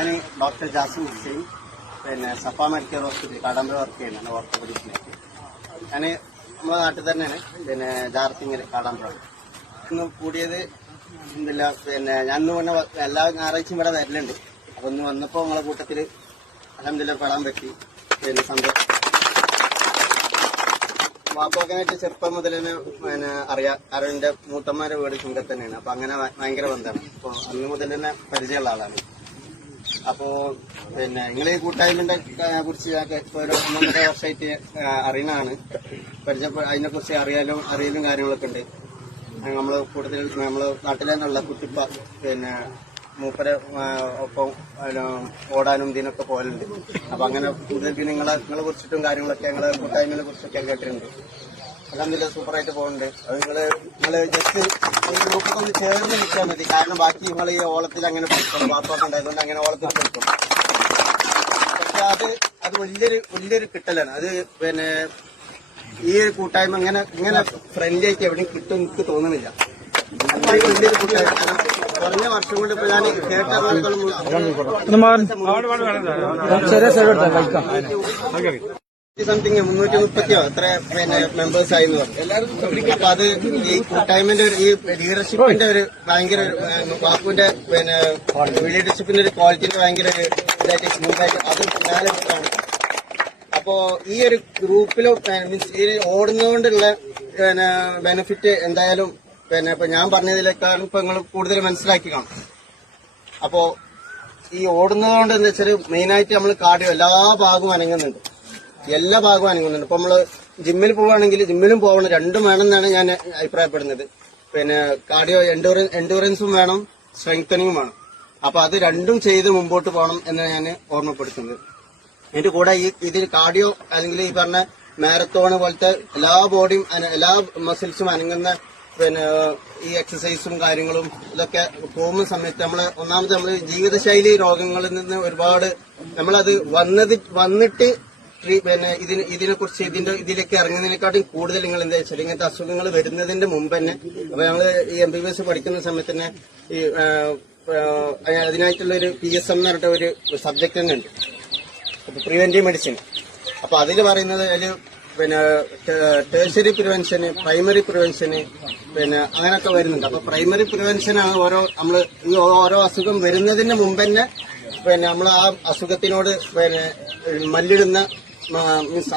ഞാൻ ഡോക്ടർ ജാസിം ഹുസൈൻ, സഫ medical hospital Kadampuzha work ചെയ്യുന്നതാണ് ഓർത്തോപെഡിക്സിലേക്ക്. ഞാൻ നമ്മുടെ നാട്ടിൽ തന്നെയാണ്, ജാർത്തിങ്ങൽ കാടാമ്പുഴ. ഇന്ന് കൂടിയത് എന്തില്ല, ഞാൻ ഇന്ന് വന്ന എല്ലാ ഞായറാഴ്ചയും ഇവിടെ വരലുണ്ട്. അപ്പൊ ഇന്ന് വന്നപ്പോൾ നമ്മളെ കൂട്ടത്തിൽ അൽഹംദുലില്ലാ പെടാൻ പറ്റി. സന്തോഷം. വാപ്പൊക്കെ ചെറുപ്പം മുതൽ തന്നെ അറിയാം. അറിവിന്റെ മൂത്തന്മാരെ വീട് ചുങ്കത്ത് തന്നെയാണ്. അപ്പൊ അങ്ങനെ ഭയങ്കര ബന്ധമാണ്. അപ്പൊ അന്ന് മുതൽ തന്നെ പരിചയമുള്ള ആളാണ്. അപ്പോ നിങ്ങൾ ഈ കൂട്ടായ്മന്റെ കുറിച്ച് ഒരു 1.5 വർഷമായിട്ട് അറിയുന്നതാണ്. അതിനെ കുറിച്ച് അറിയലും കാര്യങ്ങളൊക്കെ ഉണ്ട്. നമ്മള് കൂടുതൽ നമ്മള് നാട്ടിൽ തന്നെയുള്ള കുട്ടിപ്പ മൂപ്പരെ ഒപ്പം ഓടാനും ഇതിനൊക്കെ പോലുണ്ട്. അപ്പൊ അങ്ങനെ കൂടുതൽ നിങ്ങളെ കുറിച്ചിട്ടും കാര്യങ്ങളൊക്കെ ഞങ്ങളെ കൂട്ടായ്മയെ കുറിച്ചൊക്കെ കേട്ടിട്ടുണ്ട്. അൽഹംദുലില്ലാ സൂപ്പറായിട്ട് പോകുന്നുണ്ട്. അത് നിങ്ങള് ജസ്റ്റ് ഈ ഗ്രൂപ്പൊക്കെ ഒന്ന് ചേർന്ന് നിൽക്കാൻ മതി. കാരണം ബാക്കി നിങ്ങൾ ഈ ഓളത്തിൽ അങ്ങനെ പോയിക്കോളും. വാപ്പൊക്കെ ഉണ്ടായതുകൊണ്ട് അങ്ങനെ ഓളത്തിൽ പോയിക്കോളും. പക്ഷെ അത് വലിയൊരു കിട്ടലാണ്. അത് ഈ ഒരു കൂട്ടായ്മ ഇങ്ങനെ ഫ്രണ്ട്ലി ആയിട്ട് എവിടെയും കിട്ടും എനിക്ക് തോന്നുന്നില്ല. അത്രയും വലിയൊരു കൂട്ടായ്മ. കുറഞ്ഞ വർഷം കൊണ്ട് ഇപ്പൊ ഞാൻ സംതിങ് 330 അത്ര മെമ്പേഴ്സ് ആയി എന്ന് പറഞ്ഞു. അപ്പൊ അത് ഈ കൂട്ടായ്മന്റെ ഈ ലീഡർഷിപ്പിന്റെ ഒരു ഭയങ്കര വാക്കുവിന്റെ ലീഡർഷിപ്പിന്റെ ഒരു ക്വാളിറ്റിന്റെ ഭയങ്കര ഒരു ഇതായിട്ട് സ്മൂത്തായിട്ട് അത് മേലെയാണ്. അപ്പോ ഈ ഒരു ഗ്രൂപ്പിലോ മീൻസ് ഈ ഓടുന്നതുകൊണ്ടുള്ള ബെനിഫിറ്റ് എന്തായാലും ഇപ്പൊ ഞാൻ പറഞ്ഞതിലേക്കാളും ഇപ്പൊ നിങ്ങൾ കൂടുതൽ മനസ്സിലാക്കി കാണും. അപ്പോ ഈ ഓടുന്നതുകൊണ്ട് എന്താ വെച്ചാൽ മെയിനായിട്ട് നമ്മൾ കാർഡിയോ എല്ലാ ഭാഗവും അനങ്ങുന്നുണ്ട്. ഇപ്പൊ നമ്മള് ജിമ്മിൽ പോവുകയാണെങ്കിൽ ജിമ്മിലും പോകണം, രണ്ടും വേണമെന്നാണ് ഞാൻ അഭിപ്രായപ്പെടുന്നത്. കാർഡിയോ എൻഡൂറൻസും വേണം, സ്ട്രെങ്തനിങ്ങും വേണം. അപ്പൊ അത് രണ്ടും ചെയ്ത് മുമ്പോട്ട് പോകണം എന്ന് ഞാൻ ഓർമ്മപ്പെടുത്തുന്നത്. അതിന്റെ കൂടെ ഇതിൽ കാർഡിയോ അല്ലെങ്കിൽ ഈ പറഞ്ഞ മാരത്തോൺ പോലത്തെ എല്ലാ ബോഡിയും എല്ലാ മസിൽസും അനങ്ങുന്ന ഈ എക്സസൈസും കാര്യങ്ങളും ഇതൊക്കെ പോകുന്ന സമയത്ത് നമ്മള് ജീവിതശൈലി രോഗങ്ങളിൽ നിന്ന് ഒരുപാട് നമ്മളത് വന്നിട്ട് ഇതിനെ കുറിച്ച് ഇതിലേക്ക് ഇറങ്ങുന്നതിനെക്കാട്ടും കൂടുതൽ നിങ്ങൾ എന്താ വെച്ചാൽ ഇങ്ങനത്തെ അസുഖങ്ങൾ വരുന്നതിന്റെ മുമ്പ് തന്നെ അപ്പൊ നമ്മള് ഈ MBBS പഠിക്കുന്ന സമയത്ത് തന്നെ ഈ അതിനായിട്ടുള്ള ഒരു PSM എന്ന് പറഞ്ഞിട്ട് ഒരു സബ്ജക്ട് തന്നെ ഉണ്ട്, പ്രിവെന്റീവ് മെഡിസിൻ. അപ്പൊ അതിൽ പറയുന്നത് അതില് ടേഴ്സറി പ്രിവെൻഷന്, പ്രൈമറി പ്രിവെൻഷന് അങ്ങനെയൊക്കെ വരുന്നുണ്ട്. അപ്പൊ പ്രൈമറി പ്രിവെൻഷനാണ് ഈ ഓരോ അസുഖം വരുന്നതിന് മുമ്പ് തന്നെ നമ്മൾ ആ അസുഖത്തിനോട് മല്ലിടുന്ന മീൻസ്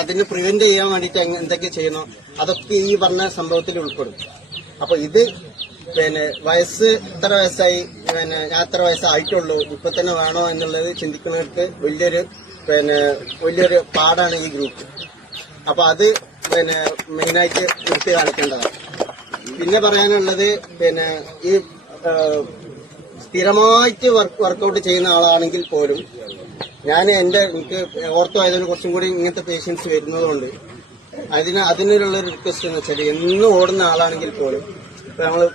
അതിന് പ്രിവെന്റ് ചെയ്യാൻ വേണ്ടിയിട്ട് എന്തൊക്കെ ചെയ്യണോ അതൊക്കെ ഈ പറഞ്ഞ സംഭവത്തിൽ ഉൾപ്പെടും. അപ്പൊ ഇത് വയസ്സ് ഇത്ര വയസ്സായി, ഞാൻ എത്ര വയസ്സായിട്ടുള്ളൂ, ഇപ്പൊ തന്നെ വേണോ എന്നുള്ളത് ചിന്തിക്കുന്നവർക്ക് വലിയൊരു പാടാണ് ഈ ഗ്രൂപ്പ്. അപ്പൊ അത് മെയിനായിട്ട് എടുത്ത് കാണിക്കേണ്ടതാണ്. പിന്നെ പറയാനുള്ളത് ഈ സ്ഥിരമായിട്ട് വർക്കൗട്ട് ചെയ്യുന്ന ആളാണെങ്കിൽ പോലും എനിക്ക് ഓർത്തോ ആയതിന് കുറച്ചും കൂടി ഇങ്ങനത്തെ പേഷ്യൻസ് വരുന്നതുകൊണ്ട് അതിനുള്ളൊരു റിക്വസ്റ്റ് എന്ന് വെച്ചാൽ എന്നും ഓടുന്ന ആളാണെങ്കിൽ പോലും ഇപ്പൊ നമ്മള്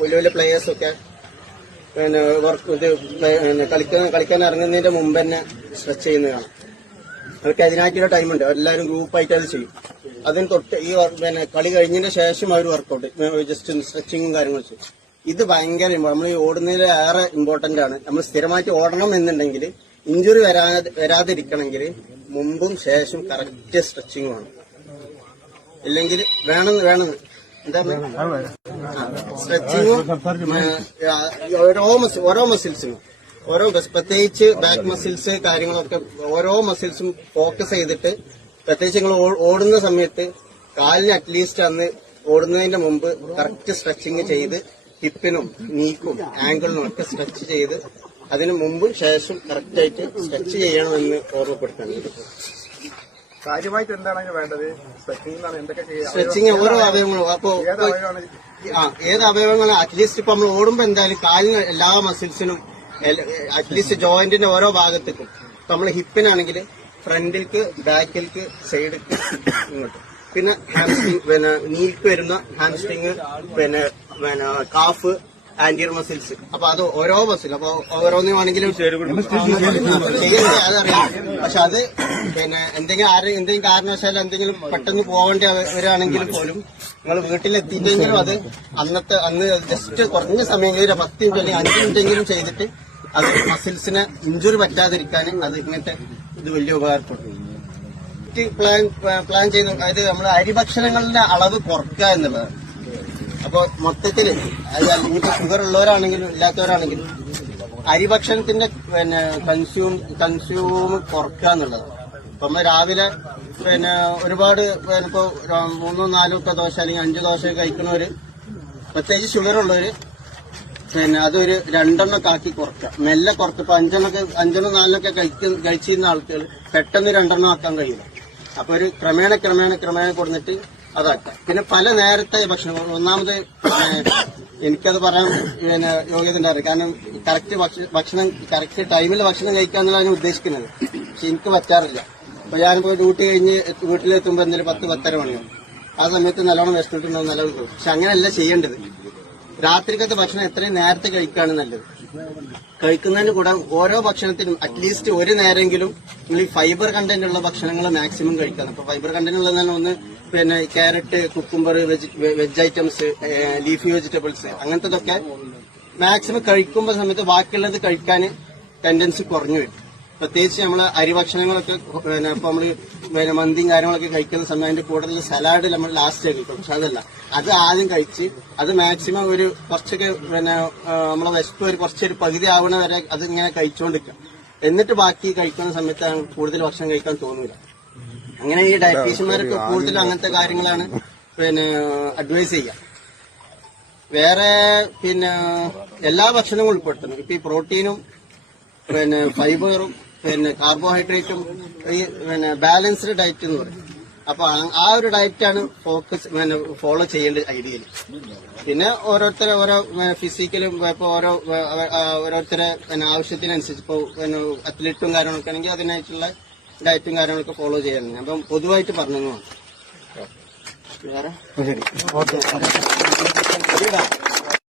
വലിയ പ്ലേയേഴ്സൊക്കെ കളിക്കാൻ ഇറങ്ങുന്നതിന്റെ മുമ്പ് തന്നെ സ്ട്രെച്ച് ചെയ്യുന്നതാണ്. അവർക്ക് അതിനായിട്ടുള്ള ടൈമുണ്ട്, എല്ലാവരും ഗ്രൂപ്പായിട്ട് അത് ചെയ്യും. അതിന് തൊട്ട് ഈ കളി കഴിഞ്ഞതിന് ശേഷം അവർ വർക്കൗട്ട് ജസ്റ്റ് സ്ട്രെച്ചിങ്ങും കാര്യങ്ങളും ചെയ്യും. ഇത് ഭയങ്കര നമ്മൾ ഈ ഓടുന്നതിൽ ഏറെ ഇമ്പോർട്ടന്റ് ആണ്. നമ്മൾ സ്ഥിരമായിട്ട് ഓടണം എന്നുണ്ടെങ്കിൽ ഇഞ്ചുറി വരാതിരിക്കണമെങ്കിൽ മുമ്പും ശേഷം കറക്റ്റ് സ്ട്രെച്ചിങ് വേണം. ഇല്ലെങ്കിൽ വേണം എന്താണ് സ്ട്രെച്ചിങ്ങും ഓരോ മസിൽസിനും പ്രത്യേകിച്ച് ബാക്ക് മസിൽസ് കാര്യങ്ങളൊക്കെ ഓരോ മസിൽസും ഫോക്കസ് ചെയ്തിട്ട് പ്രത്യേകിച്ച് നിങ്ങൾ ഓടുന്ന സമയത്ത് കാലിന് അറ്റ്ലീസ്റ്റ് അന്ന് ഓടുന്നതിന്റെ മുമ്പ് കറക്റ്റ് സ്ട്രെച്ചിങ് ചെയ്ത് ഹിപ്പിനും നീക്കും ആംഗിളിനും ഒക്കെ സ്ട്രെച്ച് ചെയ്ത് അതിന് മുമ്പ് ശേഷം കറക്റ്റായിട്ട് സ്ട്രെച്ച് ചെയ്യണമെന്ന് ഓർമ്മപ്പെടുത്താനുണ്ട്. കാര്യമായിട്ട് എന്താണ് വേണ്ടത്? സ്ട്രെച്ചിങ് ഓരോ അവയവങ്ങളും. അപ്പോ ഏത് അവയവങ്ങളും അറ്റ്ലീസ്റ്റ് ഇപ്പൊ നമ്മൾ ഓടുമ്പോ എന്തായാലും കാലിന് എല്ലാ മസിൽസിനും അറ്റ്ലീസ്റ്റ് ജോയിന്റിന്റെ ഓരോ ഭാഗത്തേക്കും ഇപ്പൊ നമ്മള് ഹിപ്പിനാണെങ്കിൽ ഫ്രണ്ടിലേക്ക് ബാക്കിലേക്ക് സൈഡിലേക്ക് ഇങ്ങോട്ട് പിന്നെ ഹാംസ്ട്രിങ് നീക്ക് വരുന്ന ഹാംസ്ട്രിങ് കാഫ് ആന്റിയർ മസിൽസ്. അപ്പൊ അത് ഓരോ മസിൽ അപ്പൊ ഓരോന്നും വേണമെങ്കിലും അതറിയാം. പക്ഷെ അത് എന്തെങ്കിലും കാരണവശാൽ എന്തെങ്കിലും പെട്ടെന്ന് പോകേണ്ടി വരികയാണെങ്കിൽ പോലും നിങ്ങൾ വീട്ടിലെത്തിയിട്ടെങ്കിലും അത് അന്ന് ജസ്റ്റ് കുറഞ്ഞ സമയം 10 മിനിറ്റ് അല്ലെങ്കിൽ 5 മിനിറ്റെങ്കിലും ചെയ്തിട്ട് അത് മസിൽസിനെ ഇഞ്ചുറി പറ്റാതിരിക്കാൻ അത് ഇങ്ങനത്തെ ഇത് വലിയ ഉപകാരപ്പെടും. പ്ലാൻ ചെയ്യുന്ന അതായത് നമ്മൾ അരിഭക്ഷണങ്ങളുടെ അളവ് കുറക്കുക എന്നുള്ളതാണ്. അപ്പൊ മൊത്തത്തില് ഇനിയിപ്പോ ഷുഗർ ഉള്ളവരാണെങ്കിലും ഇല്ലാത്തവരാണെങ്കിലും അരിഭക്ഷണത്തിന്റെ കൺസ്യൂം കുറക്കുക എന്നുള്ളതാണ്. ഇപ്പൊ നമ്മൾ രാവിലെ ഒരുപാട് ഇപ്പോ 3 4 ഒക്കെ ദോശ അല്ലെങ്കിൽ 5 ദോശ കഴിക്കുന്നവര്, പ്രത്യേകിച്ച് ഷുഗർ ഉള്ളവര് അതൊരു 2 എണ്ണൊക്കെ ആക്കി കുറക്കുക. മെല്ലെ കുറച്ച് ഇപ്പൊ 5 4 കഴിച്ചിരുന്ന ആൾക്കാർ പെട്ടെന്ന് 2 എണ്ണം ആക്കാൻ കഴിയില്ല. അപ്പൊ ഒരു ക്രമേണ കൊടുത്തിട്ട് അതാക്കാം. പിന്നെ പല നേരത്തെ ഭക്ഷണങ്ങൾ, ഒന്നാമത് എനിക്കത് പറയാൻ യോഗ്യത ഉണ്ടായിരുന്നു. കാരണം കറക്റ്റ് ഭക്ഷണം കറക്റ്റ് ടൈമിൽ ഭക്ഷണം കഴിക്കാന്നുള്ളതാണ് ഞാൻ ഉദ്ദേശിക്കുന്നത്. പക്ഷെ എനിക്ക് പറ്റാറില്ല. അപ്പൊ ഞാനിപ്പോ ഡ്യൂട്ടി കഴിഞ്ഞ് വീട്ടിലെത്തുമ്പോ എന്തെങ്കിലും 10 10:30 മണിയാവും. ആ സമയത്ത് നല്ലോണം വിശന്നിട്ടുണ്ടാവും, നല്ലത്. പക്ഷെ അങ്ങനെയല്ല ചെയ്യേണ്ടത്. രാത്രിക്കത്തെ ഭക്ഷണം എത്രയും നേരത്തെ കഴിക്കുകയാണ് നല്ലത്. കഴിക്കുന്നതിന് കൂടെ ഓരോ ഭക്ഷണത്തിനും അറ്റ്ലീസ്റ്റ് ഒരു നേരമെങ്കിലും നിങ്ങൾ ഈ ഫൈബർ കണ്ടന്റ് ഉള്ള ഭക്ഷണങ്ങൾ മാക്സിമം കഴിക്കണം. അപ്പൊ ഫൈബർ കണ്ടന്റ് ഉള്ളതെന്ന് ഒന്ന് carrot, cucumber, veg items, leafy vegetables അങ്ങനത്തതൊക്കെ മാക്സിമം കഴിക്കുമ്പോൾ സമയത്ത് ബാക്കിയുള്ളത് കഴിക്കാൻ ടെൻഡൻസി കുറഞ്ഞു വരും. പ്രത്യേകിച്ച് നമ്മള് അരിഭക്ഷണങ്ങളൊക്കെ ഇപ്പൊ നമ്മള് മന്തിയും കാര്യങ്ങളൊക്കെ കഴിക്കുന്ന സമയം അതിന്റെ കൂടുതൽ സലാഡ് നമ്മൾ ലാസ്റ്റ് കഴിക്കും. പക്ഷെ അതല്ല, അത് ആദ്യം കഴിച്ച് അത് മാക്സിമം ഒരു കുറച്ചൊക്കെ നമ്മളെ വിശപ്പ് കുറച്ചൊരു പകുതി ആവണ വരെ അത് ഇങ്ങനെ കഴിച്ചുകൊണ്ടിരിക്കാം. എന്നിട്ട് ബാക്കി കഴിക്കുന്ന സമയത്ത് കൂടുതൽ ഭക്ഷണം കഴിക്കാൻ തോന്നൂല. അങ്ങനെ ഈ ഡയറ്റീഷ്യന്മാരൊക്കെ കൂടുതലും അങ്ങനത്തെ കാര്യങ്ങളാണ് അഡ്വൈസ് ചെയ്യുക. വേറെ എല്ലാ ഭക്ഷണവും ഉൾപ്പെടുത്തണം. ഇപ്പൊ ഈ പ്രോട്ടീനും ഫൈബറും കാർബോഹൈഡ്രേറ്റും ഈ ബാലൻസ്ഡ് ഡയറ്റ് എന്ന് പറയും. അപ്പൊ ആ ഒരു ഡയറ്റാണ് ഫോളോ ചെയ്യേണ്ടത് ഐഡിയലി. പിന്നെ ഓരോ ഫിസിക്കലും ഇപ്പൊ ഓരോരുത്തരെ ആവശ്യത്തിനനുസരിച്ച് ഇപ്പൊ അത്ലറ്റും കാര്യങ്ങളൊക്കെ ആണെങ്കിൽ അതിനായിട്ടുള്ള ഡയറ്റും കാര്യങ്ങളൊക്കെ ഫോളോ ചെയ്യാറുണ്ട്. അപ്പം പൊതുവായിട്ട് പറഞ്ഞു വേറെ